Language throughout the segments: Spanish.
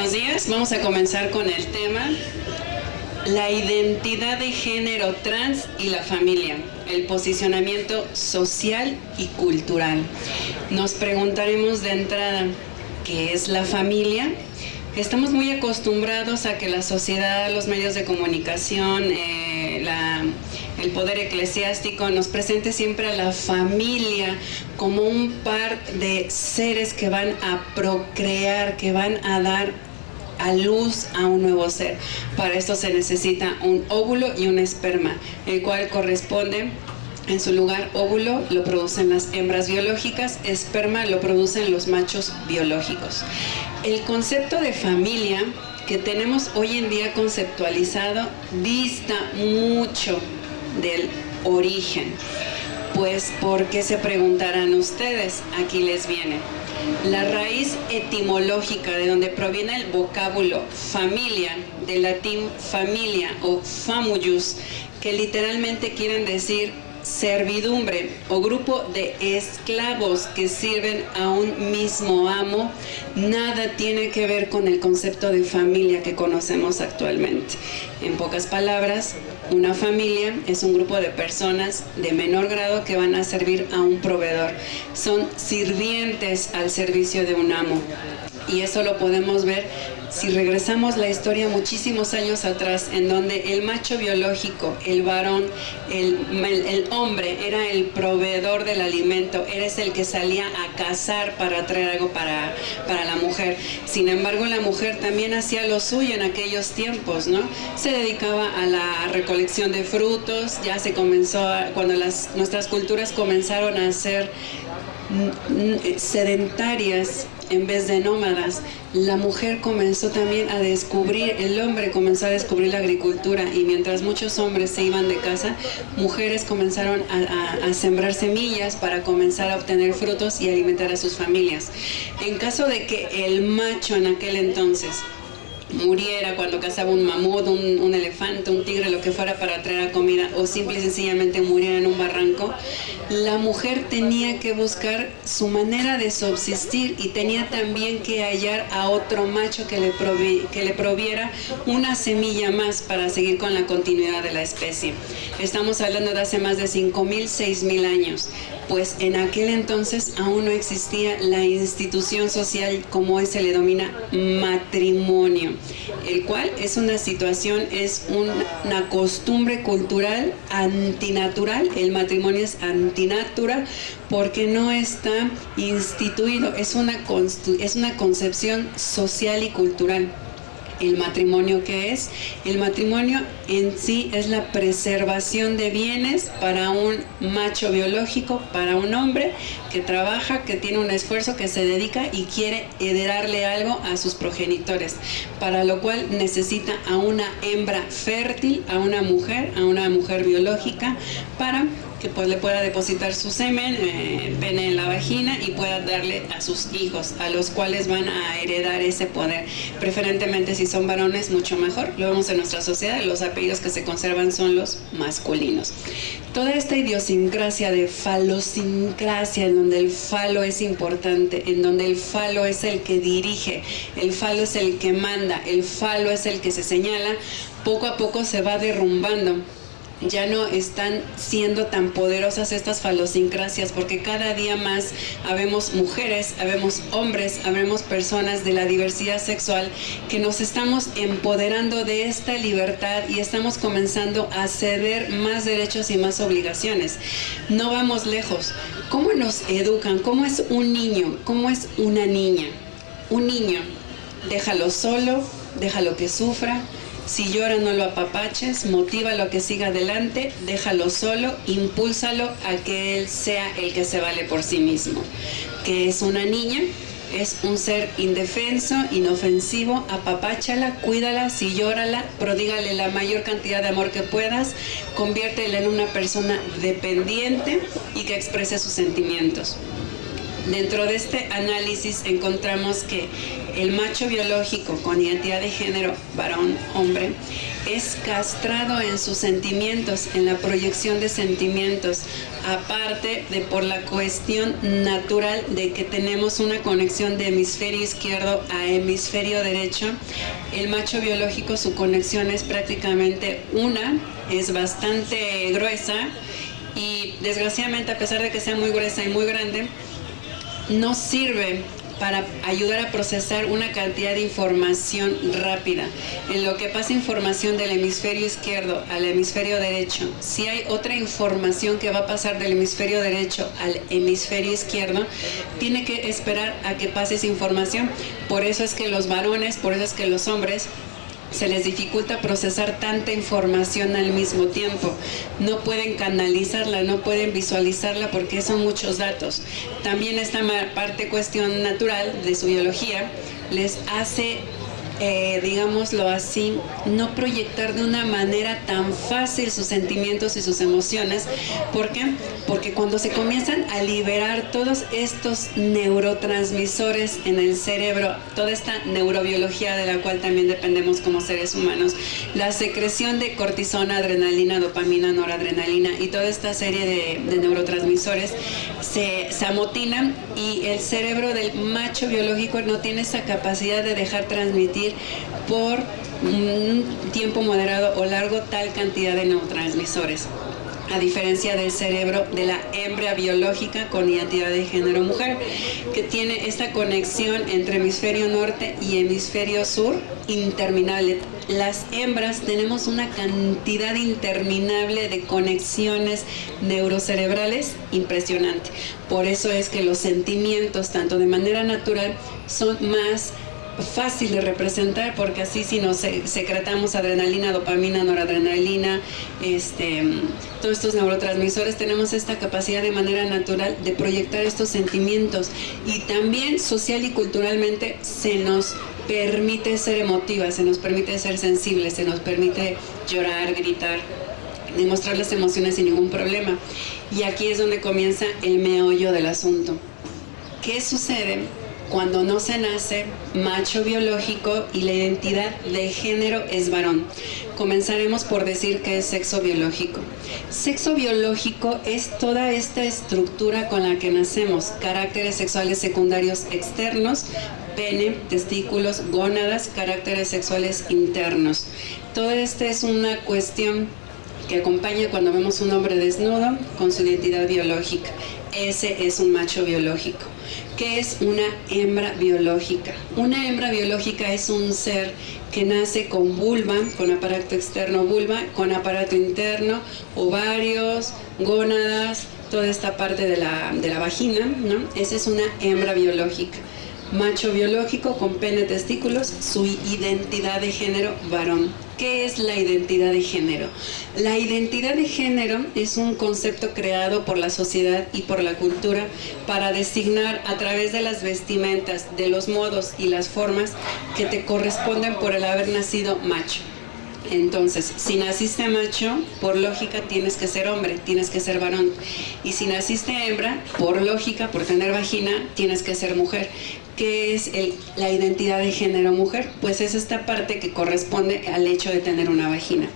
buenos días. Vamos a comenzar con el tema la identidad de género trans y la familia, el posicionamiento social y cultural. Nos preguntaremos de entrada, ¿qué es la familia? Estamos muy acostumbrados a que la sociedad, los medios de comunicación, el poder eclesiástico nos presente siempre a la familia como un par de seres que van a procrear, que van a dar a luz a un nuevo ser. Para esto se necesita un óvulo y un esperma, el cual corresponde. En su lugar, óvulo lo producen las hembras biológicas, esperma lo producen los machos biológicos. El concepto de familia que tenemos hoy en día conceptualizado dista mucho del origen. Pues, ¿por qué se preguntarán ustedes? Aquí les viene. La raíz etimológica de donde proviene el vocábulo familia, del latín familia o famulus, que literalmente quieren decir servidumbre o grupo de esclavos que sirven a un mismo amo, nada tiene que ver con el concepto de familia que conocemos actualmente. En pocas palabras, una familia es un grupo de personas de menor grado que van a servir a un proveedor. Son sirvientes al servicio de un amo. Y eso lo podemos ver si regresamos la historia muchísimos años atrás, en donde el macho biológico, el varón, el hombre era el proveedor del alimento, era el que salía a cazar para traer algo para la mujer. Sin embargo, la mujer también hacía lo suyo en aquellos tiempos, ¿no? Se dedicaba a la recolección de frutos, ya se comenzó, cuando nuestras culturas comenzaron a ser sedentarias en vez de nómadas, la mujer comenzó también a descubrir, el hombre comenzó a descubrir la agricultura, y mientras muchos hombres se iban de casa, mujeres comenzaron a sembrar semillas para comenzar a obtener frutos y alimentar a sus familias. En caso de que el macho en aquel entonces muriera cuando cazaba un mamut, un elefante, un tigre, lo que fuera para traer comida, o simple y sencillamente muriera en un barranco, la mujer tenía que buscar su manera de subsistir y tenía también que hallar a otro macho que le proviera una semilla más para seguir con la continuidad de la especie. Estamos hablando de hace más de 5.000, 6.000 años. Pues en aquel entonces aún no existía la institución social como hoy se le denomina matrimonio, el cual es una situación, es una costumbre cultural antinatural. El matrimonio es antinatural porque no está instituido, es una concepción social y cultural. ¿El matrimonio qué es? El matrimonio en sí es la preservación de bienes para un macho biológico, para un hombre que trabaja, que tiene un esfuerzo, que se dedica y quiere heredarle algo a sus progenitores, para lo cual necesita a una hembra fértil, a una mujer biológica, para que pues le pueda depositar su semen, pene en la vagina, y pueda darle a sus hijos, a los cuales van a heredar ese poder. Preferentemente, si son varones, mucho mejor. Lo vemos en nuestra sociedad, los apellidos que se conservan son los masculinos. Toda esta idiosincrasia de falosincrasia, en donde el falo es importante, en donde el falo es el que dirige, el falo es el que manda, el falo es el que se señala, poco a poco se va derrumbando. Ya no están siendo tan poderosas estas falosincrasias, porque cada día más habemos mujeres, habemos hombres, habemos personas de la diversidad sexual que nos estamos empoderando de esta libertad y estamos comenzando a ceder más derechos y más obligaciones. No vamos lejos. ¿Cómo nos educan? ¿Cómo es un niño? ¿Cómo es una niña? Un niño, déjalo solo, déjalo que sufra. Si llora, no lo apapaches, motívalo a que siga adelante, déjalo solo, impúlsalo a que él sea el que se vale por sí mismo. ¿Qué es una niña? Es un ser indefenso, inofensivo, apapáchala, cuídala, si llórala, prodígale la mayor cantidad de amor que puedas, conviértela en una persona dependiente y que exprese sus sentimientos. Dentro de este análisis encontramos que el macho biológico con identidad de género varón-hombre es castrado en sus sentimientos, en la proyección de sentimientos, aparte de por la cuestión natural de que tenemos una conexión de hemisferio izquierdo a hemisferio derecho. El macho biológico, su conexión es prácticamente es bastante gruesa y desgraciadamente, a pesar de que sea muy gruesa y muy grande, no sirve para ayudar a procesar una cantidad de información rápida. En lo que pasa información del hemisferio izquierdo al hemisferio derecho, si hay otra información que va a pasar del hemisferio derecho al hemisferio izquierdo, tiene que esperar a que pase esa información. Por eso es que los varones, por eso es que los hombres se les dificulta procesar tanta información al mismo tiempo. No pueden canalizarla, no pueden visualizarla porque son muchos datos. También esta cuestión natural de su biología les hace, digámoslo así, no proyectar de una manera tan fácil sus sentimientos y sus emociones. ¿Por qué? Porque cuando se comienzan a liberar todos estos neurotransmisores en el cerebro, toda esta neurobiología de la cual también dependemos como seres humanos, la secreción de cortisona, adrenalina, dopamina, noradrenalina y toda esta serie de neurotransmisores se amotinan y el cerebro del macho biológico no tiene esa capacidad de dejar transmitir por un tiempo moderado o largo tal cantidad de neurotransmisores, a diferencia del cerebro de la hembra biológica con identidad de género mujer, que tiene esta conexión entre hemisferio norte y hemisferio sur interminable. Las hembras tenemos una cantidad interminable de conexiones neurocerebrales impresionante. Por eso es que los sentimientos, tanto de manera natural, son más fácil de representar, porque así si nos secretamos adrenalina, dopamina, noradrenalina, todos estos neurotransmisores, tenemos esta capacidad de manera natural de proyectar estos sentimientos, y también social y culturalmente se nos permite ser emotivas, se nos permite ser sensibles, se nos permite llorar, gritar, demostrar las emociones sin ningún problema. Y aquí es donde comienza el meollo del asunto. ¿Qué sucede cuando no se nace macho biológico y la identidad de género es varón? Comenzaremos por decir que es sexo biológico. Sexo biológico es toda esta estructura con la que nacemos: caracteres sexuales secundarios externos, pene, testículos, gónadas, caracteres sexuales internos. Todo esto es una cuestión que acompaña cuando vemos un hombre desnudo con su identidad biológica. Ese es un macho biológico. ¿Qué es una hembra biológica? Una hembra biológica es un ser que nace con vulva, con aparato externo vulva, con aparato interno, ovarios, gónadas, toda esta parte de la vagina, ¿no? Esa es una hembra biológica. Macho biológico con pene, testículos, su identidad de género varón. ¿Qué es la identidad de género? La identidad de género es un concepto creado por la sociedad y por la cultura para designar a través de las vestimentas, de los modos y las formas que te corresponden por el haber nacido macho. Entonces, si naciste macho, por lógica tienes que ser hombre, tienes que ser varón. Y si naciste hembra, por lógica, por tener vagina, tienes que ser mujer. ¿Qué es la identidad de género mujer? Pues es esta parte que corresponde al hecho de tener una vagina.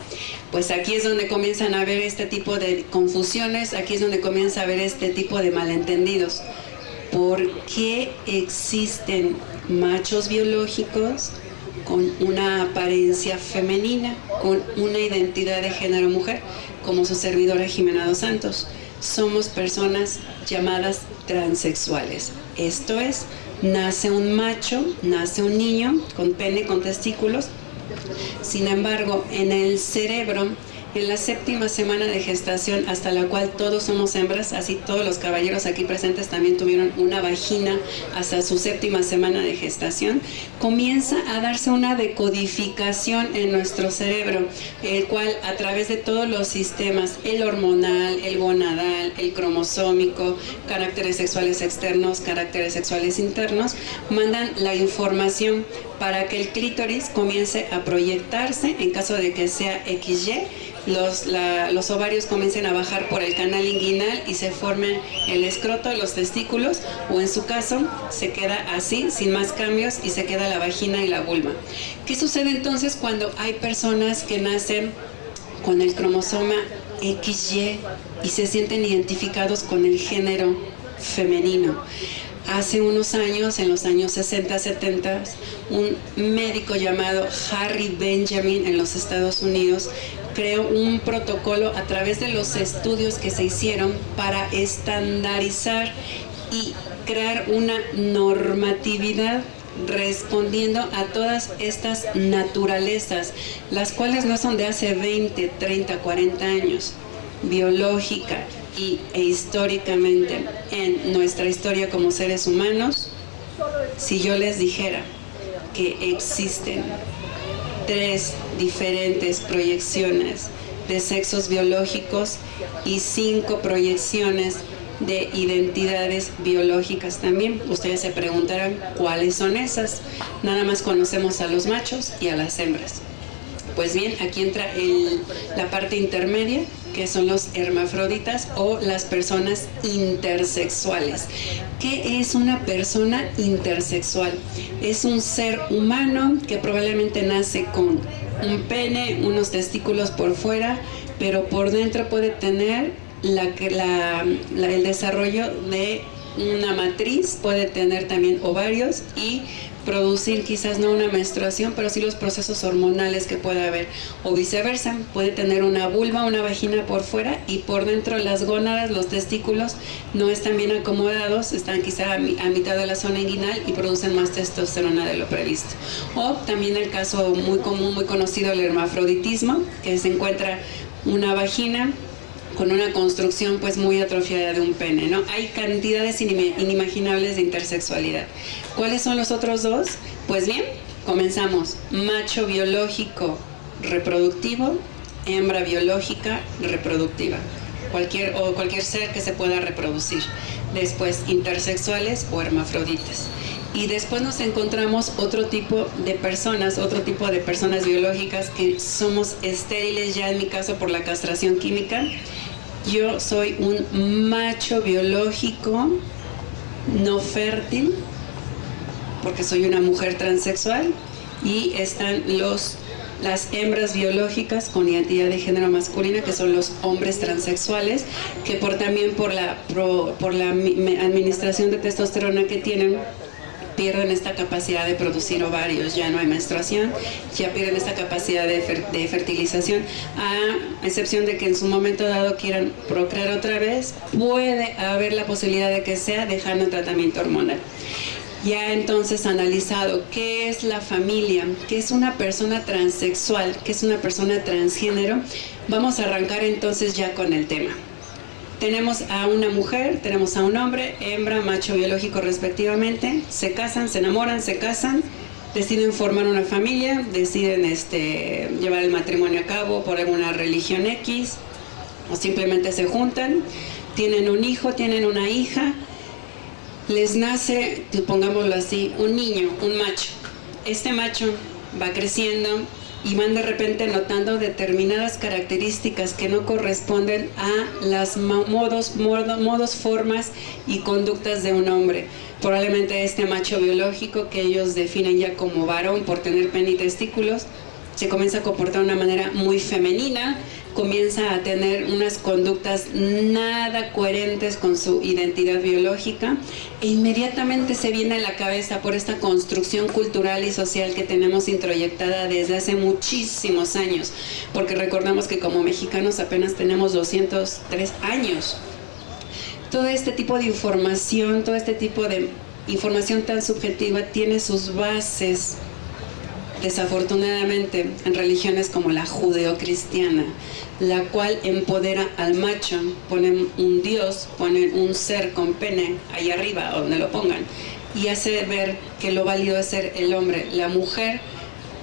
Pues aquí es donde comienzan a haber este tipo de confusiones, aquí es donde comienza a haber este tipo de malentendidos. ¿Por qué existen machos biológicos con una apariencia femenina, con una identidad de género mujer, como su servidora Jimena Dos Santos? Somos personas llamadas transexuales. Esto es, nace un macho, nace un niño con pene, con testículos. Sin embargo, en el cerebro, en la 7ª semana de gestación, hasta la cual todos somos hembras, así todos los caballeros aquí presentes también tuvieron una vagina hasta su 7ª semana de gestación, comienza a darse una decodificación en nuestro cerebro, el cual a través de todos los sistemas, el hormonal, el gonadal, el cromosómico, caracteres sexuales externos, caracteres sexuales internos, mandan la información para que el clítoris comience a proyectarse, en caso de que sea XY, los ovarios comiencen a bajar por el canal inguinal y se formen el escroto, los testículos, o en su caso se queda así, sin más cambios, y se queda la vagina y la vulva. ¿Qué sucede entonces cuando hay personas que nacen con el cromosoma XY y se sienten identificados con el género femenino? Hace unos años, en los años 60, 70, un médico llamado Harry Benjamin en los Estados Unidos creó un protocolo a través de los estudios que se hicieron para estandarizar y crear una normatividad respondiendo a todas estas naturalezas, las cuales no son de hace 20, 30, 40 años, biológica e históricamente en nuestra historia como seres humanos. Si yo les dijera que existen 3 diferentes proyecciones de sexos biológicos y 5 proyecciones de identidades biológicas también, ustedes se preguntarán cuáles son esas. Nada más conocemos a los machos y a las hembras. Pues bien, aquí entra la parte intermedia, que son los hermafroditas o las personas intersexuales. ¿Qué es una persona intersexual? Es un ser humano que probablemente nace con un pene, unos testículos por fuera, pero por dentro puede tener el desarrollo de una matriz, puede tener también ovarios y producir quizás no una menstruación, pero sí los procesos hormonales que pueda haber, o viceversa, puede tener una vulva, una vagina por fuera y por dentro las gónadas, los testículos no están bien acomodados, están quizá a mitad de la zona inguinal y producen más testosterona de lo previsto. O también el caso muy común, muy conocido, el hermafroditismo, que se encuentra una vagina con una construcción pues muy atrofiada de un pene, ¿no? Hay cantidades inimaginables de intersexualidad. ¿Cuáles son los otros dos? Pues bien, comenzamos. Macho biológico reproductivo, hembra biológica reproductiva. Cualquier ser que se pueda reproducir. Después, intersexuales o hermafroditas. Y después nos encontramos otro tipo de personas biológicas que somos estériles, ya en mi caso por la castración química. Yo soy un macho biológico no fértil, porque soy una mujer transexual, y están las hembras biológicas con identidad de género masculina, que son los hombres transexuales, que también por la administración de testosterona que tienen, pierden esta capacidad de producir ovarios, ya no hay menstruación, ya pierden esta capacidad de fertilización, a excepción de que en su momento dado quieran procrear otra vez, puede haber la posibilidad de que sea dejando el tratamiento hormonal. Ya entonces analizado qué es la familia, qué es una persona transexual, qué es una persona transgénero, vamos a arrancar entonces ya con el tema. Tenemos a una mujer, tenemos a un hombre, hembra, macho biológico respectivamente, se casan, se enamoran, se casan, deciden formar una familia, deciden llevar el matrimonio a cabo por alguna religión X, o simplemente se juntan, tienen un hijo, tienen una hija, les nace, pongámoslo así, un niño, un macho. Este macho va creciendo y van de repente notando determinadas características que no corresponden a las modos, formas y conductas de un hombre. Probablemente este macho biológico, que ellos definen ya como varón por tener pene y testículos, se comienza a comportar de una manera muy femenina, comienza a tener unas conductas nada coherentes con su identidad biológica, e inmediatamente se viene a la cabeza por esta construcción cultural y social que tenemos introyectada desde hace muchísimos años, porque recordamos que como mexicanos apenas tenemos 203 años. Todo este tipo de información, tan subjetiva tiene sus bases, desafortunadamente, en religiones como la judeocristiana, la cual empodera al macho, ponen un dios, ponen un ser con pene ahí arriba, donde lo pongan, y hace ver que lo válido es ser el hombre. La mujer,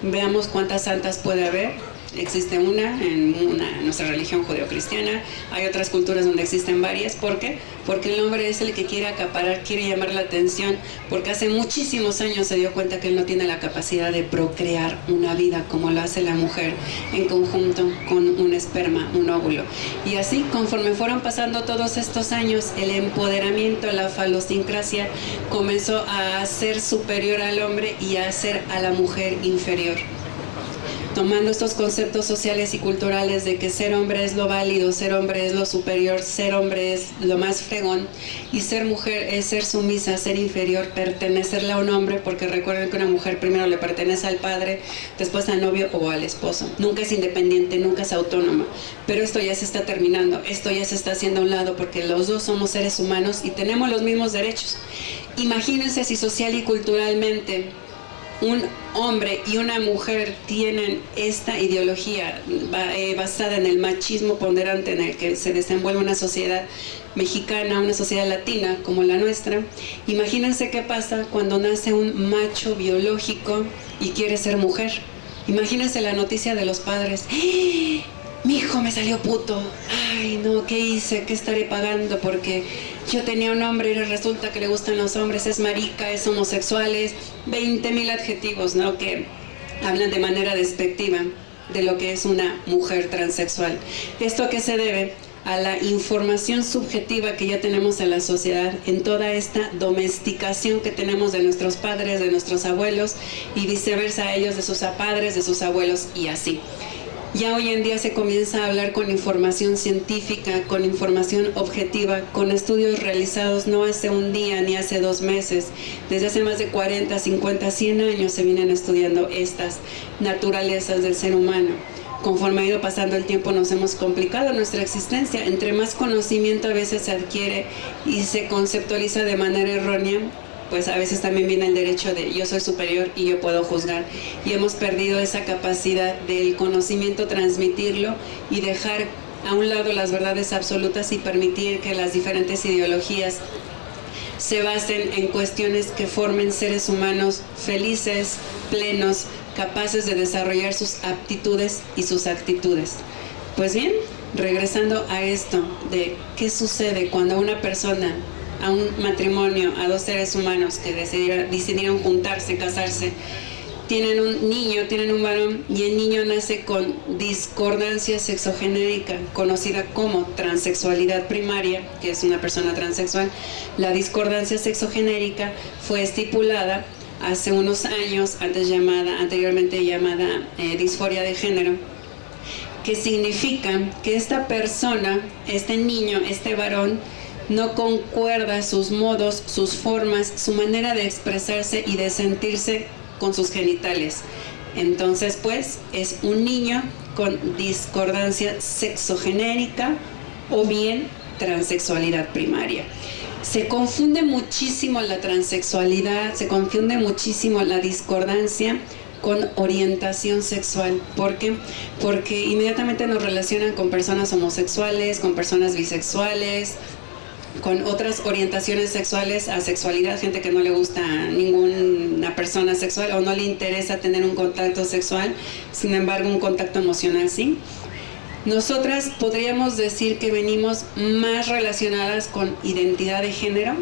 veamos cuántas santas puede haber, existe nuestra religión judeocristiana, hay otras culturas donde existen varias. ¿Por qué? Porque el hombre es el que quiere acaparar, quiere llamar la atención, porque hace muchísimos años se dio cuenta que él no tiene la capacidad de procrear una vida como lo hace la mujer en conjunto con un esperma, un óvulo. Y así, conforme fueron pasando todos estos años, el empoderamiento, la falosincrasia comenzó a ser superior al hombre y a hacer a la mujer inferior. Tomando estos conceptos sociales y culturales de que ser hombre es lo válido, ser hombre es lo superior, ser hombre es lo más fregón, y ser mujer es ser sumisa, ser inferior, pertenecerle a un hombre, porque recuerden que una mujer primero le pertenece al padre, después al novio o al esposo. Nunca es independiente, nunca es autónoma. Pero esto ya se está terminando, esto ya se está haciendo a un lado, porque los dos somos seres humanos y tenemos los mismos derechos. Imagínense si social y culturalmente un hombre y una mujer tienen esta ideología basada en el machismo ponderante en el que se desenvuelve una sociedad mexicana, una sociedad latina como la nuestra. Imagínense qué pasa cuando nace un macho biológico y quiere ser mujer. Imagínense la noticia de los padres: ¡Ah! Mi hijo me salió puto. Ay, no, ¿qué hice? ¿Qué estaré pagando? Porque yo tenía un hombre y resulta que le gustan los hombres, es marica, es homosexual, es 20,000 adjetivos, ¿no? Que hablan de manera despectiva de lo que es una mujer transexual. ¿Esto a qué se debe? A la información subjetiva que ya tenemos en la sociedad, en toda esta domesticación que tenemos de nuestros padres, de nuestros abuelos, y viceversa a ellos de sus padres, de sus abuelos, y así. Ya hoy en día se comienza a hablar con información científica, con información objetiva, con estudios realizados no hace un día ni hace 2 meses. Desde hace más de 40, 50, 100 años se vienen estudiando estas naturalezas del ser humano. Conforme ha ido pasando el tiempo nos hemos complicado nuestra existencia. Entre más conocimiento a veces se adquiere y se conceptualiza de manera errónea, pues a veces también viene el derecho de yo soy superior y yo puedo juzgar. Y hemos perdido esa capacidad del conocimiento, transmitirlo y dejar a un lado las verdades absolutas y permitir que las diferentes ideologías se basen en cuestiones que formen seres humanos felices, plenos, capaces de desarrollar sus aptitudes y sus actitudes. Pues bien, regresando a esto de qué sucede cuando una persona, a un matrimonio, a 2 seres humanos que decidieron juntarse, casarse, tienen un niño, tienen un varón, y el niño nace con discordancia sexogenérica, conocida como transexualidad primaria, que es una persona transexual. La discordancia sexogenérica fue estipulada hace unos años, anteriormente llamada disforia de género, que significa que esta persona, este niño, este varón, no concuerda sus modos, sus formas, su manera de expresarse y de sentirse con sus genitales. Entonces, pues, es un niño con discordancia sexogenérica o bien transexualidad primaria. Se confunde muchísimo la transexualidad, se confunde muchísimo la discordancia con orientación sexual. ¿Por qué? Porque inmediatamente nos relacionan con personas homosexuales, con personas bisexuales, con otras orientaciones sexuales, asexualidad, gente que no le gusta a ninguna persona sexual o no le interesa tener un contacto sexual, sin embargo un contacto emocional sí. Nosotras podríamos decir que venimos más relacionadas con identidad de género,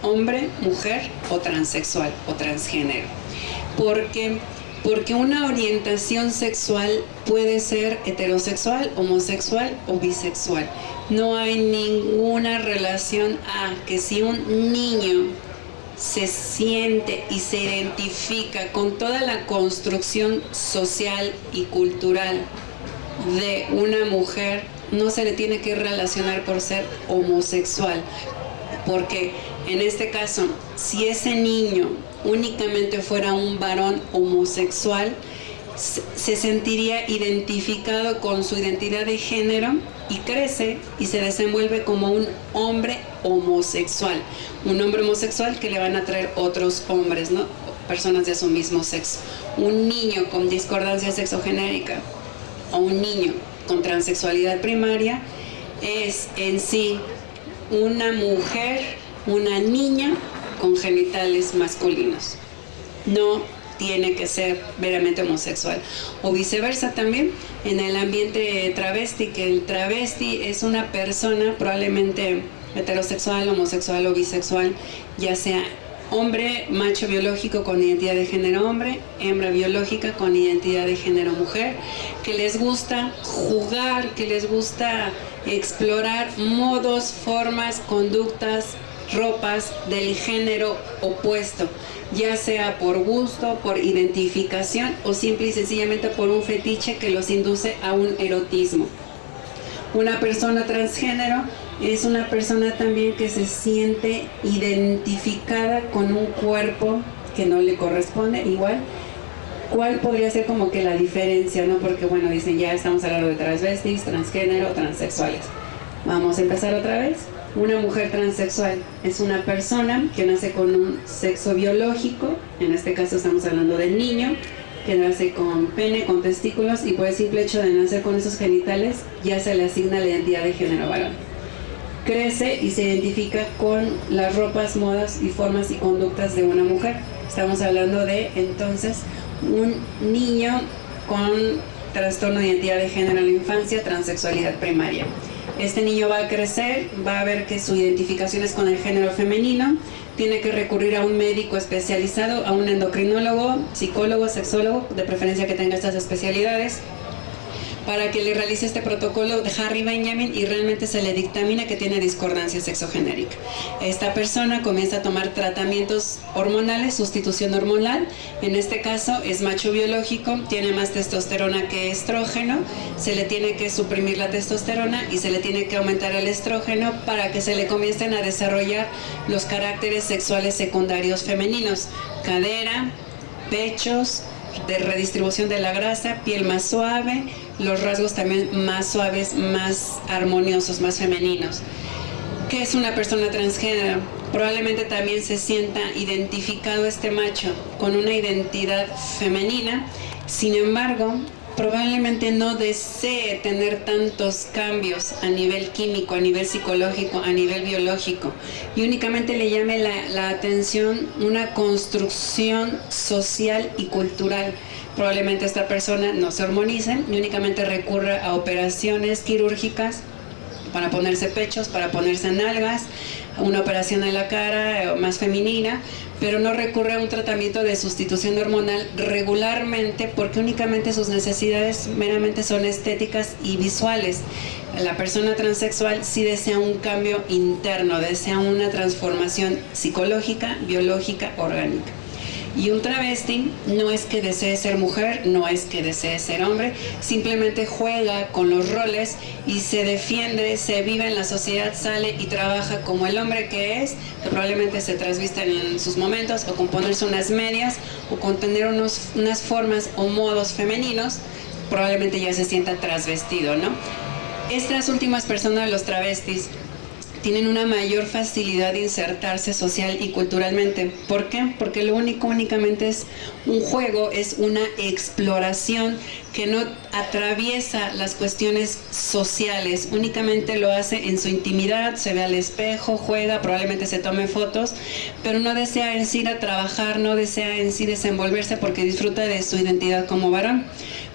hombre, mujer o transexual o transgénero. ¿Por qué? Porque una orientación sexual puede ser heterosexual, homosexual o bisexual. No hay ninguna relación a que si un niño se siente y se identifica con toda la construcción social y cultural de una mujer, no se le tiene que relacionar por ser homosexual. Porque en este caso, si ese niño únicamente fuera un varón homosexual, se sentiría identificado con su identidad de género y crece y se desenvuelve como un hombre homosexual. Un hombre homosexual que le van a atraer otros hombres, ¿no? Personas de su mismo sexo. Un niño con discordancia sexogenérica o un niño con transexualidad primaria es en sí una mujer, una niña con genitales masculinos. No tiene que ser meramente homosexual. O viceversa también, en el ambiente travesti, que el travesti es una persona probablemente heterosexual, homosexual o bisexual, ya sea hombre, macho biológico con identidad de género hombre, hembra biológica con identidad de género mujer, que les gusta jugar, que les gusta explorar modos, formas, conductas, ropas del género opuesto, ya sea por gusto, por identificación o simple y sencillamente por un fetiche que los induce a un erotismo. Una persona transgénero es una persona también que se siente identificada con un cuerpo que no le corresponde, igual. ¿Cuál podría ser como que la diferencia, no? Porque bueno, dicen ya estamos hablando de transvestis, transgénero, transexuales. Vamos a empezar otra vez. Una mujer transexual es una persona que nace con un sexo biológico, en este caso estamos hablando del niño, que nace con pene, con testículos, y por el simple hecho de nacer con esos genitales ya se le asigna la identidad de género varón. Crece y se identifica con las ropas, modas y formas y conductas de una mujer. Estamos hablando de entonces un niño con trastorno de identidad de género en la infancia, transexualidad primaria. Este niño va a crecer, va a ver que su identificación es con el género femenino, tiene que recurrir a un médico especializado, a un endocrinólogo, psicólogo, sexólogo, de preferencia que tenga estas especialidades, para que le realice este protocolo de Harry Benjamin y realmente se le dictamina que tiene discordancia sexogenérica. Esta persona comienza a tomar tratamientos hormonales, sustitución hormonal, en este caso es macho biológico, tiene más testosterona que estrógeno, se le tiene que suprimir la testosterona y se le tiene que aumentar el estrógeno para que se le comiencen a desarrollar los caracteres sexuales secundarios femeninos, cadera, pechos, de redistribución de la grasa, piel más suave, los rasgos también más suaves, más armoniosos, más femeninos. ¿Qué es una persona transgénero? Probablemente también se sienta identificado este macho con una identidad femenina, sin embargo, probablemente no desee tener tantos cambios a nivel químico, a nivel psicológico, a nivel biológico, y únicamente le llame la atención una construcción social y cultural. Probablemente esta persona no se hormonice y únicamente recurra a operaciones quirúrgicas para ponerse pechos, para ponerse nalgas, una operación en la cara más femenina, pero no recurre a un tratamiento de sustitución hormonal regularmente porque únicamente sus necesidades meramente son estéticas y visuales. La persona transexual sí desea un cambio interno, desea una transformación psicológica, biológica, orgánica. Y un travesti no es que desee ser mujer, no es que desee ser hombre, simplemente juega con los roles y se defiende, se vive en la sociedad, sale y trabaja como el hombre que es, que probablemente se trasvista en sus momentos, o con ponerse unas medias, o con tener unas formas o modos femeninos, probablemente ya se sienta trasvestido, ¿no? Estas últimas personas, los travestis, tienen una mayor facilidad de insertarse social y culturalmente. ¿Por qué? Porque lo únicamente es un juego, es una exploración que no atraviesa las cuestiones sociales, únicamente lo hace en su intimidad, se ve al espejo, juega, probablemente se tome fotos, pero no desea en sí ir a trabajar, no desea en sí desenvolverse porque disfruta de su identidad como varón.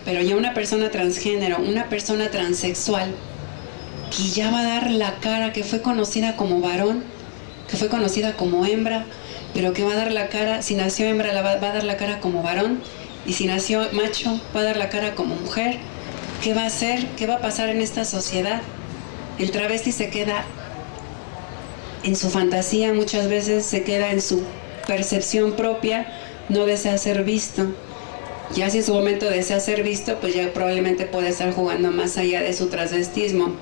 Pero ya una persona transgénero, una persona transexual, que ya va a dar la cara, que fue conocida como varón, que fue conocida como hembra, pero que va a dar la cara, si nació hembra va a dar la cara como varón, y si nació macho va a dar la cara como mujer. ¿Qué va a hacer? ¿Qué va a pasar en esta sociedad? El travesti se queda en su fantasía, muchas veces se queda en su percepción propia, no desea ser visto. Ya si en su momento desea ser visto, pues ya probablemente puede estar jugando más allá de su transvestismo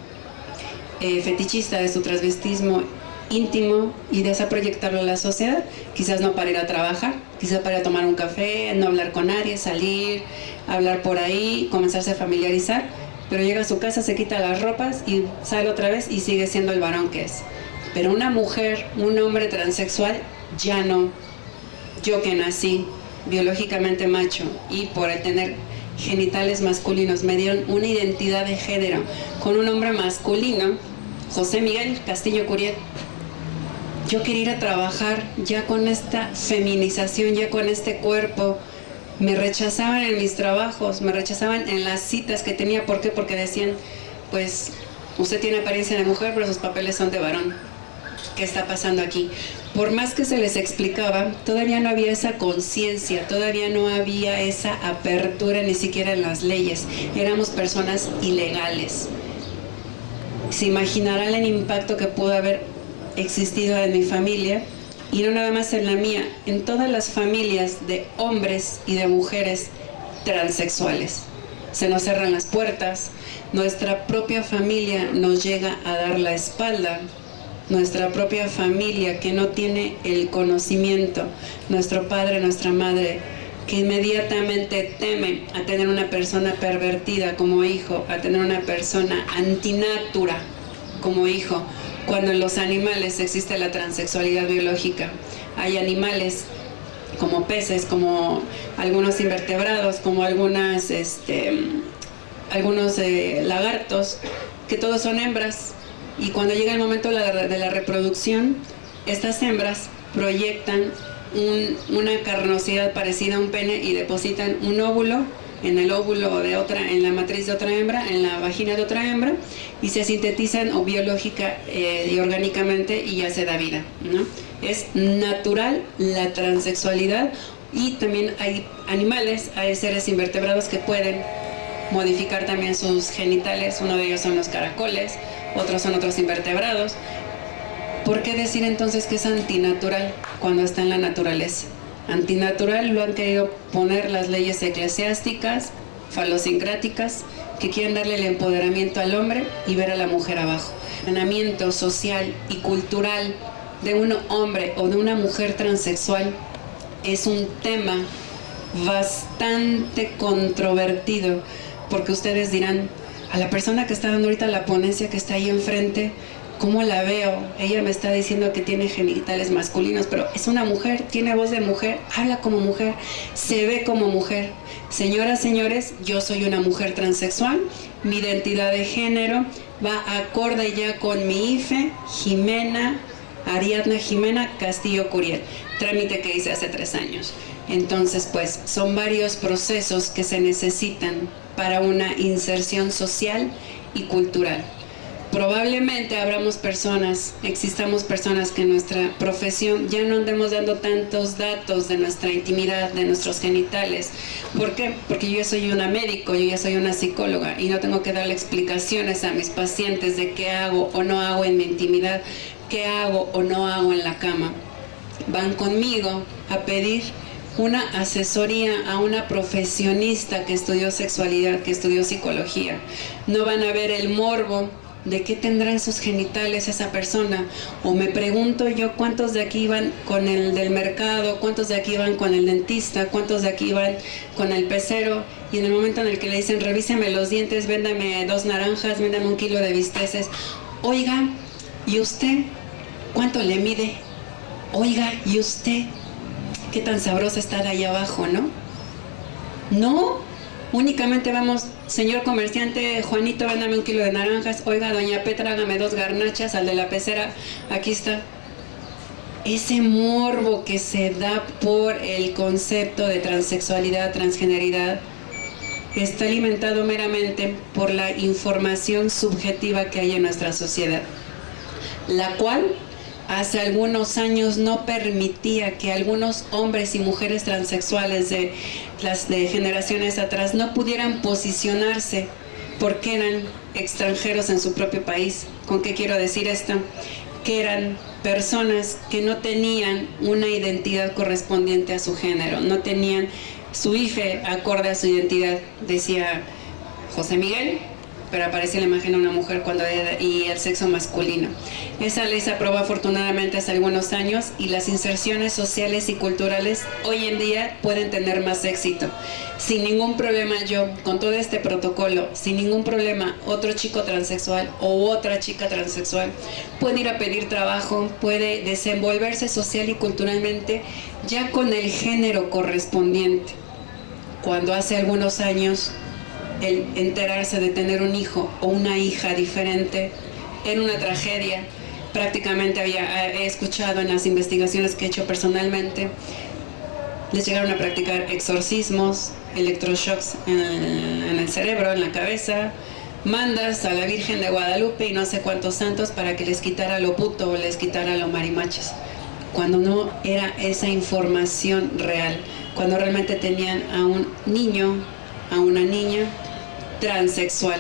fetichista, de su transvestismo íntimo, y desea proyectarlo a la sociedad, quizás no para ir a trabajar, quizás para ir a tomar un café, no hablar con nadie, salir, hablar por ahí, comenzarse a familiarizar, pero llega a su casa, se quita las ropas y sale otra vez y sigue siendo el varón que es. Pero una mujer, un hombre transexual, ya no. Yo que nací biológicamente macho y por el tener genitales masculinos me dieron una identidad de género con un hombre masculino, José Miguel Castillo Curiel. Yo quería ir a trabajar ya con esta feminización, ya con este cuerpo Me rechazaban en mis trabajos, me rechazaban en las citas que tenía. ¿Por qué? Porque decían, pues, usted tiene apariencia de mujer, pero sus papeles son de varón. ¿Qué está pasando aquí? Por más que se les explicaba, todavía no había esa conciencia, todavía no había esa apertura ni siquiera en las leyes. Éramos personas ilegales. Se imaginarán el impacto que pudo haber existido en mi familia, y no nada más en la mía, en todas las familias de hombres y de mujeres transexuales. Se nos cerran las puertas, nuestra propia familia nos llega a dar la espalda, nuestra propia familia que no tiene el conocimiento, nuestro padre, nuestra madre, que inmediatamente teme a tener una persona pervertida como hijo, a tener una persona antinatura como hijo, cuando en los animales existe la transexualidad biológica. Hay animales como peces, como algunos invertebrados, como algunos lagartos, que todos son hembras, y cuando llega el momento de la reproducción, estas hembras proyectan una carnosidad parecida a un pene y depositan un óvulo en el óvulo de otra, en la matriz de otra hembra, en la vagina de otra hembra, y se sintetizan o biológica y orgánicamente, y ya se da vida, ¿no? Es natural la transexualidad, y también hay animales, hay seres invertebrados que pueden modificar también sus genitales. Uno de ellos son los caracoles, otros son otros invertebrados. ¿Por qué decir entonces que es antinatural cuando está en la naturaleza? Antinatural lo han querido poner las leyes eclesiásticas, falosincráticas, que quieren darle el empoderamiento al hombre y ver a la mujer abajo. El entrenamiento social y cultural de un hombre o de una mujer transexual es un tema bastante controvertido, porque ustedes dirán, a la persona que está dando ahorita la ponencia, que está ahí enfrente, ¿cómo la veo? Ella me está diciendo que tiene genitales masculinos, pero es una mujer, tiene voz de mujer, habla como mujer, se ve como mujer. Señoras, señores, yo soy una mujer transexual, mi identidad de género va acorde ya con mi IFE, Ariadna Jimena Castillo Curiel, trámite que hice hace 3 años. Entonces, pues, son varios procesos que se necesitan para una inserción social y cultural. Probablemente existamos personas que en nuestra profesión ya no andemos dando tantos datos de nuestra intimidad, de nuestros genitales. ¿Por qué? Porque yo soy una médico, yo ya soy una psicóloga, y no tengo que darle explicaciones a mis pacientes de qué hago o no hago en mi intimidad, qué hago o no hago en la cama. Van conmigo a pedir una asesoría a una profesionista que estudió sexualidad, que estudió psicología. No van a ver el morbo de qué tendrá en sus genitales esa persona. O me pregunto yo, ¿cuántos de aquí van con el del mercado? ¿Cuántos de aquí van con el dentista? ¿Cuántos de aquí van con el pecero? Y en el momento en el que le dicen, revíseme los dientes, véndame 2 naranjas, véndame 1 kilo de bisteces. Oiga, ¿y usted cuánto le mide? Oiga, ¿y usted qué tan sabrosa está de ahí abajo, no? No, únicamente vamos, señor comerciante, Juanito, véndame 1 kilo de naranjas. Oiga, doña Petra, hágame 2 garnachas, al de la pecera, aquí está. Ese morbo que se da por el concepto de transexualidad, transgeneridad, está alimentado meramente por la información subjetiva que hay en nuestra sociedad, la cual hace algunos años no permitía que algunos hombres y mujeres transexuales de generaciones atrás no pudieran posicionarse porque eran extranjeros en su propio país. ¿Con qué quiero decir esto? Que eran personas que no tenían una identidad correspondiente a su género, no tenían su IFE acorde a su identidad. Decía José Miguel, pero aparece la imagen de una mujer y el sexo masculino. Esa ley se aprobó afortunadamente hace algunos años, y las inserciones sociales y culturales hoy en día pueden tener más éxito. Sin ningún problema yo, con todo este protocolo, sin ningún problema, otro chico transexual o otra chica transexual puede ir a pedir trabajo, puede desenvolverse social y culturalmente ya con el género correspondiente. Cuando hace algunos años el enterarse de tener un hijo o una hija diferente era una tragedia. Prácticamente he escuchado en las investigaciones que he hecho personalmente Les llegaron a practicar exorcismos, electroshocks en el cerebro, en la cabeza, mandas a la Virgen de Guadalupe y no sé cuántos santos para que les quitara lo puto o les quitara lo marimaches, cuando no era esa información real, cuando realmente tenían a un niño, a una niña transexual.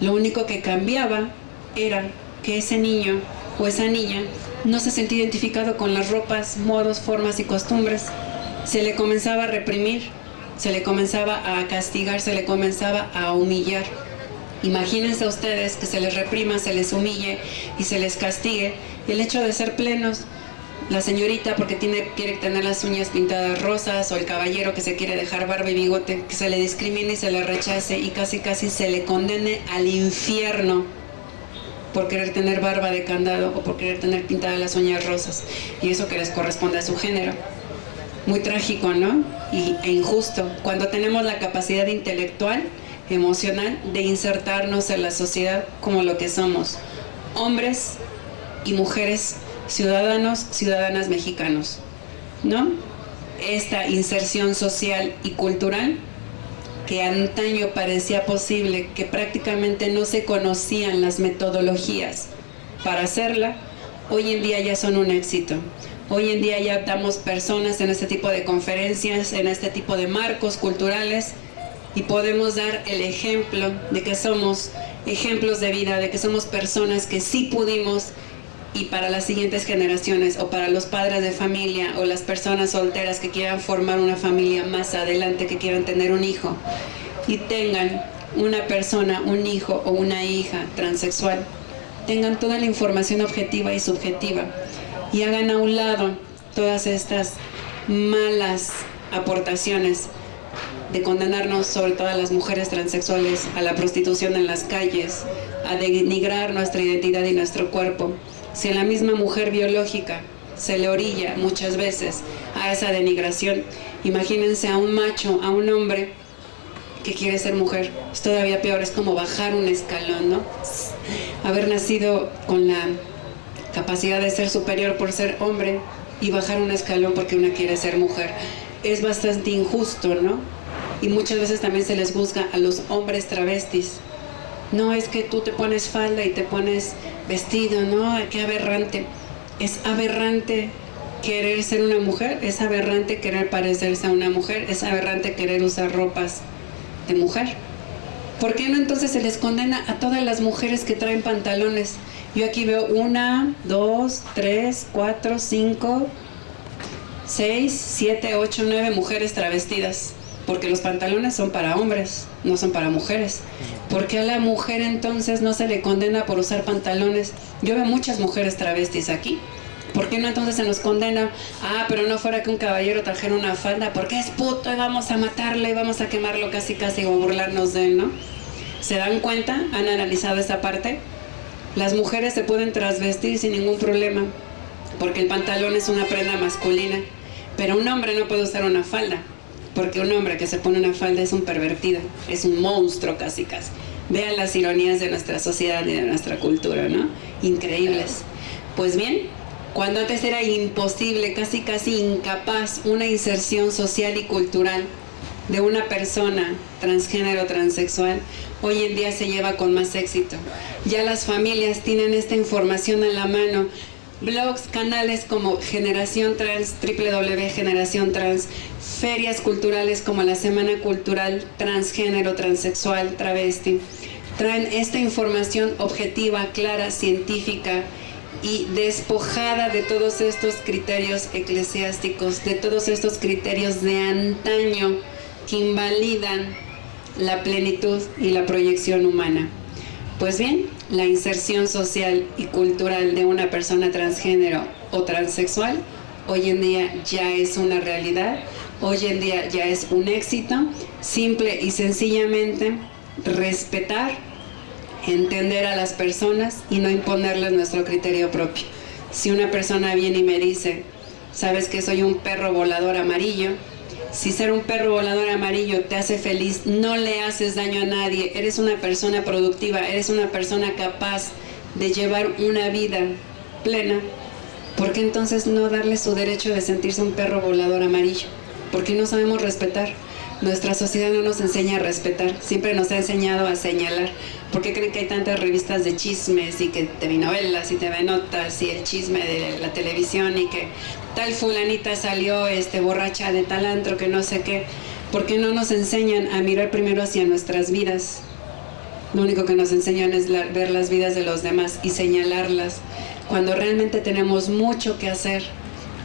Lo único que cambiaba era que ese niño o esa niña no se sentía identificado con las ropas, modos, formas y costumbres. Se le comenzaba a reprimir, se le comenzaba a castigar, se le comenzaba a humillar. Imagínense ustedes que se les reprima, se les humille y se les castigue el hecho de ser plenos. La señorita porque quiere tener las uñas pintadas rosas, o el caballero que se quiere dejar barba y bigote, que se le discrimine y se le rechace y casi se le condene al infierno por querer tener barba de candado o por querer tener pintadas las uñas rosas, y eso que les corresponde a su género. Muy trágico, ¿no? E injusto, cuando tenemos la capacidad intelectual, emocional, de insertarnos en la sociedad como lo que somos, hombres y mujeres, ciudadanos, ciudadanas mexicanos, ¿no? Esta inserción social y cultural que antaño parecía posible, que prácticamente no se conocían las metodologías para hacerla, hoy en día ya son un éxito. Hoy en día ya damos personas en este tipo de conferencias, en este tipo de marcos culturales, y podemos dar el ejemplo de que somos ejemplos de vida, de que somos personas que sí pudimos, y para las siguientes generaciones o para los padres de familia o las personas solteras que quieran formar una familia más adelante, que quieran tener un hijo y tengan una persona, un hijo o una hija transexual, tengan toda la información objetiva y subjetiva y hagan a un lado todas estas malas aportaciones de condenarnos, sobre todo a las mujeres transexuales, a la prostitución en las calles, a denigrar nuestra identidad y nuestro cuerpo. Si a la misma mujer biológica se le orilla muchas veces a esa denigración, imagínense a un macho, a un hombre que quiere ser mujer. Es todavía peor, es como bajar un escalón, ¿no? Haber nacido con la capacidad de ser superior por ser hombre y bajar un escalón porque una quiere ser mujer. Es bastante injusto, ¿no? Y muchas veces también se les juzga a los hombres travestis. No, es que tú te pones falda y te pones vestido, ¿no? Qué aberrante. Es aberrante querer ser una mujer, es aberrante querer parecerse a una mujer, es aberrante querer usar ropas de mujer. ¿Por qué no entonces se les condena a todas las mujeres que traen pantalones? Yo aquí veo 1, 2, 3, 4, 5, 6, 7, 8, 9 mujeres travestidas. Porque los pantalones son para hombres, no son para mujeres. ¿Por qué a la mujer entonces no se le condena por usar pantalones? Yo veo muchas mujeres travestis aquí. ¿Por qué no entonces se nos condena? Ah, pero no fuera que un caballero trajera una falda, porque es puto y vamos a matarle y vamos a quemarlo casi o burlarnos de él, ¿no? ¿Se dan cuenta? ¿Han analizado esa parte? Las mujeres se pueden transvestir sin ningún problema, porque el pantalón es una prenda masculina, pero un hombre no puede usar una falda. Porque un hombre que se pone una falda es un pervertido, es un monstruo casi. Vean las ironías de nuestra sociedad y de nuestra cultura, ¿no? Increíbles. Pues bien, cuando antes era imposible, casi incapaz, una inserción social y cultural de una persona transgénero, transexual, hoy en día se lleva con más éxito. Ya las familias tienen esta información a la mano. Blogs, canales como Generación Trans, www.Generación Trans, ferias culturales como la Semana Cultural Transgénero, Transexual, Travesti, traen esta información objetiva, clara, científica y despojada de todos estos criterios eclesiásticos, de todos estos criterios de antaño que invalidan la plenitud y la proyección humana. Pues bien, la inserción social y cultural de una persona transgénero o transexual hoy en día ya es una realidad, hoy en día ya es un éxito, simple y sencillamente respetar, entender a las personas y no imponerles nuestro criterio propio. Si una persona viene y me dice, ¿sabes que soy un perro volador amarillo? Si ser un perro volador amarillo te hace feliz, no le haces daño a nadie, eres una persona productiva, eres una persona capaz de llevar una vida plena, ¿por qué entonces no darle su derecho de sentirse un perro volador amarillo? porque no sabemos respetar. Nuestra sociedad no nos enseña a respetar, siempre nos ha enseñado a señalar. ¿Por qué creen que hay tantas revistas de chismes y que telenovelas y TV Notas y el chisme de la televisión y que tal fulanita salió borracha de tal antro que no sé qué? ¿Por qué no nos enseñan a mirar primero hacia nuestras vidas? Lo único que nos enseñan es ver las vidas de los demás y señalarlas, cuando realmente tenemos mucho que hacer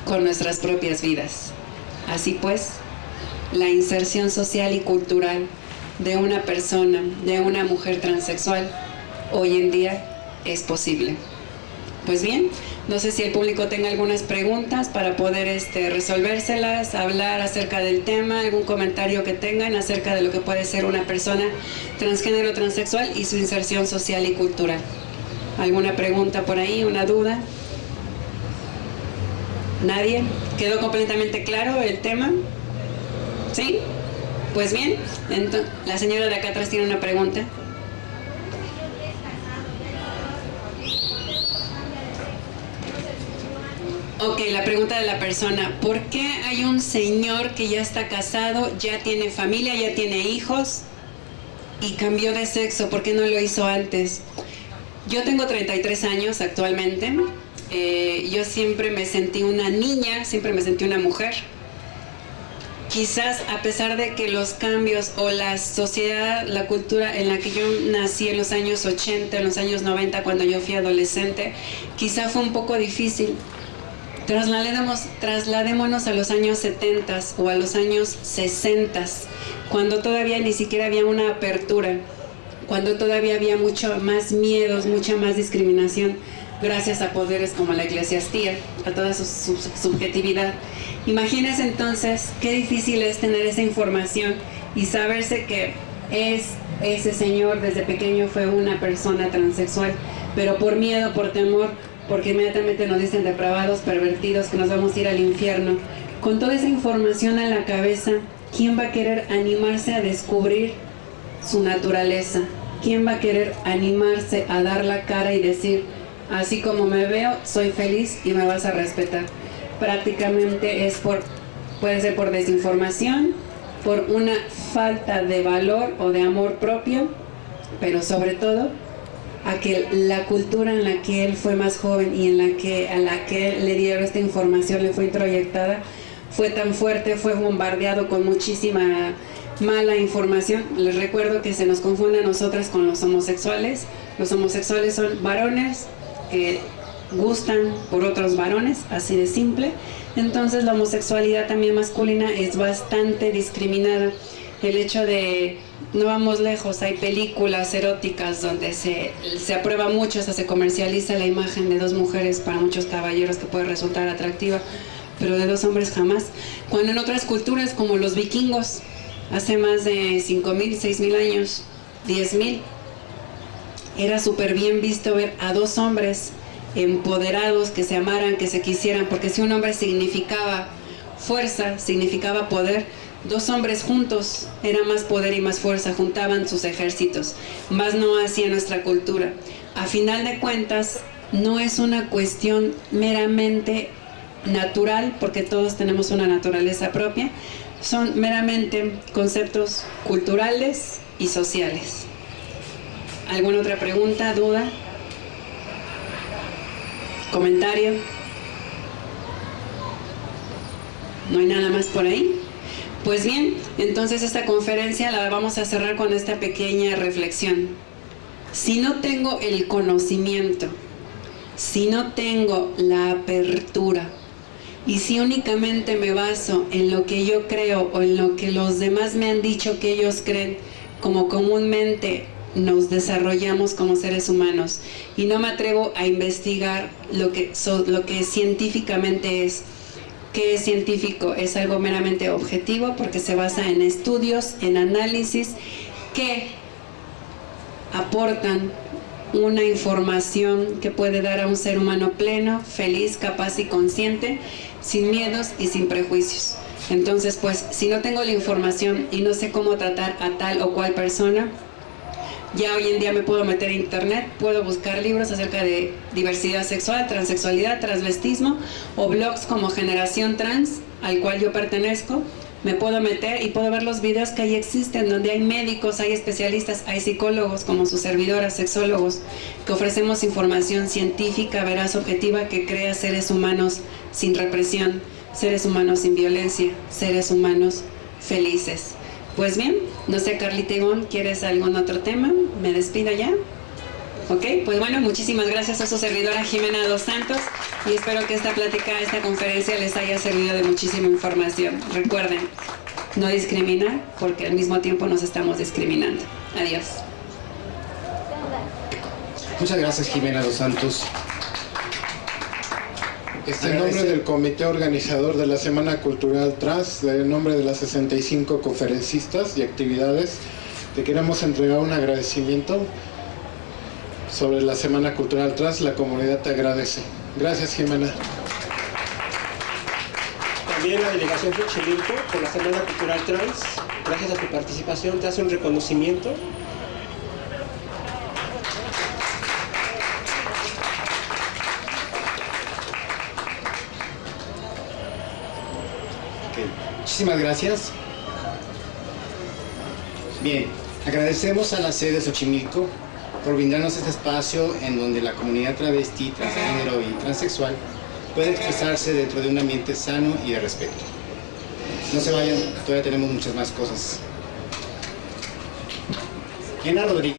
con nuestras propias vidas. Así pues, la inserción social y cultural de una persona, de una mujer transexual, hoy en día es posible. Pues bien, no sé si el público tenga algunas preguntas para poder resolvérselas, hablar acerca del tema, algún comentario que tengan acerca de lo que puede ser una persona transgénero transexual y su inserción social y cultural. ¿Alguna pregunta por ahí, una duda? ¿Nadie? ¿Quedó completamente claro el tema? ¿Sí? Pues bien, entonces, la señora de acá atrás tiene una pregunta. Ok, la pregunta de la persona: ¿por qué hay un señor que ya está casado, ya tiene familia, ya tiene hijos y cambió de sexo? ¿Por qué no lo hizo antes? Yo tengo 33 años actualmente. Yo siempre me sentí una niña, siempre me sentí una mujer. Quizás a pesar de que los cambios o la sociedad, la cultura en la que yo nací en los años 80, en los años 90, cuando yo fui adolescente, quizá fue un poco difícil. Trasladémonos a los años 70 o a los años 60, cuando todavía ni siquiera había una apertura, cuando todavía había mucho más miedos, mucha más discriminación, gracias a poderes como la eclesiastía, a toda su subjetividad. Imagínense entonces qué difícil es tener esa información y saberse que ese señor desde pequeño fue una persona transexual, pero por miedo, por temor, porque inmediatamente nos dicen depravados, pervertidos, que nos vamos a ir al infierno. Con toda esa información a la cabeza, ¿quién va a querer animarse a descubrir su naturaleza? ¿Quién va a querer animarse a dar la cara y decir, así como me veo, soy feliz y me vas a respetar? Prácticamente puede ser por desinformación, por una falta de valor o de amor propio, pero sobre todo a que la cultura en la que él fue más joven y a la que le dieron esta información, le fue introyectada, fue tan fuerte, fue bombardeado con muchísima mala información. Les recuerdo que se nos confunde a nosotras con los homosexuales. Los homosexuales son varones que gustan por otros varones, así de simple. Entonces la homosexualidad también masculina es bastante discriminada. El hecho de, no vamos lejos, hay películas eróticas donde se aprueba mucho, se comercializa la imagen de dos mujeres para muchos caballeros que puede resultar atractiva, pero de dos hombres jamás. Cuando en otras culturas como los vikingos, hace más de 5.000, 6.000 años, 10.000, era súper bien visto ver a dos hombres empoderados, que se amaran, que se quisieran, porque si un hombre significaba fuerza, significaba poder, dos hombres juntos era más poder y más fuerza, juntaban sus ejércitos, más no así en nuestra cultura. A final de cuentas, no es una cuestión meramente natural, porque todos tenemos una naturaleza propia, son meramente conceptos culturales y sociales. ¿Alguna otra pregunta, duda? ¿Comentario? ¿No hay nada más por ahí? Pues bien, entonces esta conferencia la vamos a cerrar con esta pequeña reflexión. Si no tengo el conocimiento, si no tengo la apertura, y si únicamente me baso en lo que yo creo o en lo que los demás me han dicho que ellos creen, como comúnmente nos desarrollamos como seres humanos, y no me atrevo a investigar lo que científicamente es. ¿Qué es científico? Es algo meramente objetivo porque se basa en estudios, en análisis que aportan una información que puede dar a un ser humano pleno, feliz, capaz y consciente, sin miedos y sin prejuicios. Entonces, pues, si no tengo la información y no sé cómo tratar a tal o cual persona, ya hoy en día me puedo meter a internet, puedo buscar libros acerca de diversidad sexual, transexualidad, transvestismo, o blogs como Generación Trans, al cual yo pertenezco, Me puedo meter y puedo ver los videos que ahí existen, donde hay médicos, hay especialistas, hay psicólogos como sus servidoras, sexólogos, que ofrecemos información científica, veraz, objetiva, que crea seres humanos sin represión, seres humanos sin violencia, seres humanos felices. Pues bien, no sé, Carlita Ivonne, ¿quieres algún otro tema? ¿Me despido ya? Ok, pues bueno, muchísimas gracias a su servidora Jimena Dos Santos y espero que esta plática, esta conferencia les haya servido de muchísima información. Recuerden, no discriminar porque al mismo tiempo nos estamos discriminando. Adiós. Muchas gracias, Jimena Dos Santos. En nombre del comité organizador de la Semana Cultural Trans, en nombre de las 65 conferencistas y actividades, te queremos entregar un agradecimiento sobre la Semana Cultural Trans. La comunidad te agradece. Gracias, Jimena. También la delegación Xochimilco por la Semana Cultural Trans, gracias a tu participación, te hace un reconocimiento. Muchísimas gracias. Bien, agradecemos a la sede Xochimilco por brindarnos este espacio en donde la comunidad travesti, transgénero y transexual puede expresarse dentro de un ambiente sano y de respeto. No se vayan, todavía tenemos muchas más cosas. Ana Rodríguez.